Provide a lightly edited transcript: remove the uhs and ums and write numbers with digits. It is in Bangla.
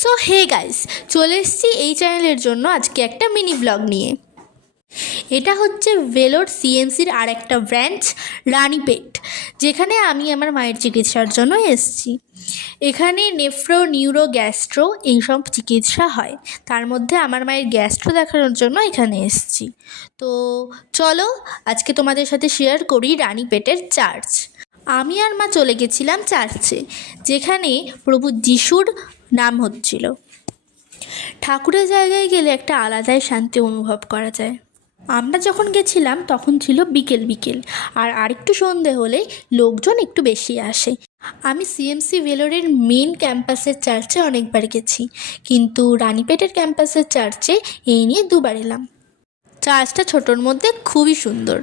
সো হে গাইস, চলে এসেছি এই চ্যানেলের জন্য আজকে একটা মিনি ব্লগ নিয়ে। এটা হচ্ছে ভেলোর সিএমসির আর একটা ব্রাঞ্চ রানীপেট, যেখানে আমি আমার মায়ের চিকিৎসার জন্য এসেছি। এখানে নেফ্রো, নিউরো, গ্যাস্ট্রো এইসব চিকিৎসা হয়। তার মধ্যে আমার মায়ের গ্যাস্ট্রো দেখানোর জন্য এখানে এসেছি। তো চলো আজকে তোমাদের সাথে শেয়ার করি রানীপেটের চার্চ। আমি আর মা চলে গেছিলাম চার্চে, যেখানে প্রভু যিশুর নাম হচ্ছিল। ঠাকুরের জায়গায় গেলে একটা আলাদাই শান্তি অনুভব করা যায়। আমরা যখন গেছিলাম তখন ছিল বিকেল বিকেল, আর আরেকটু সন্ধে হলে লোকজন একটু বেশি আসে। আমি সিএমসি ভেলোরের মেন ক্যাম্পাসের চার্চে অনেকবার গেছি, কিন্তু রানীপেটের ক্যাম্পাসের চার্চে এই নিয়ে দুবার এলাম। চার্চটা ছোটোর মধ্যে খুবই সুন্দর।